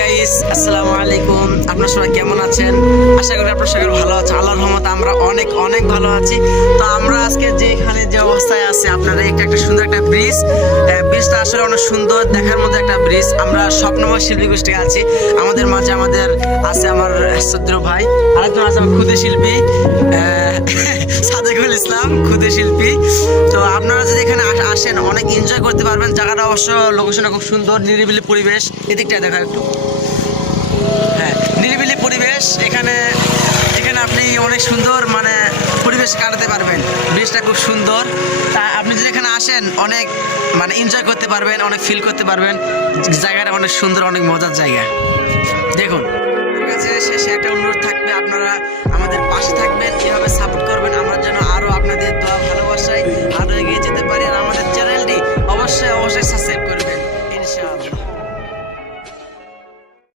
Guys, আসসালামু আলাইকুম। আপনারা সবাই কেমন আছেন? আশা করি আপনারা সবাই ভালো আছেন। আল্লাহর রহমতে আমরা অনেক অনেক ভালো আছি। তো আমরা আজকে যে অবস্থায় আছি, আপনারা একটা সুন্দর একটা ব্রিজ, ব্রিজটা আসলে অনেক সুন্দর দেখার মতো একটা ব্রিজ। আমরা স্বপ্নময় শিল্পী গোষ্ঠী আছি। আমাদের মাঝে আছে আমার শ্রদ্ধেয় ভাই, আরেকজন আছে আমার ক্ষুদে শিল্পী সাদেকুল ইসলাম, ক্ষুদে শিল্পী। তো আপনারা যদি এখানে আসেন অনেক এনজয় করতে পারবেন। জায়গাটা অবশ্য লোকেশনটা খুব সুন্দর, নিরিবিলি পরিবেশ। এদিকটা দেখা একটু, হ্যাঁ, নিরিবিলি পরিবেশ। এখানে আপনি অনেক সুন্দর পরিবেশ কাটাতে পারবেন। ব্রিজটা খুব সুন্দর। তা আপনি যদি এখানে আসেন অনেক এনজয় করতে পারবেন, অনেক ফিল করতে পারবেন। জায়গাটা অনেক সুন্দর, অনেক মজার জায়গা। দেখুন, ঠিক আছে, শেষে একটা অনুরোধ থাকবে, আপনারা আমাদের পাশে থাকবেন, এভাবে সাপোর্ট করবেন। আমরা যেন আরও আপনাদের দোয়া ভালোবাসায় আরও এগিয়ে যেতে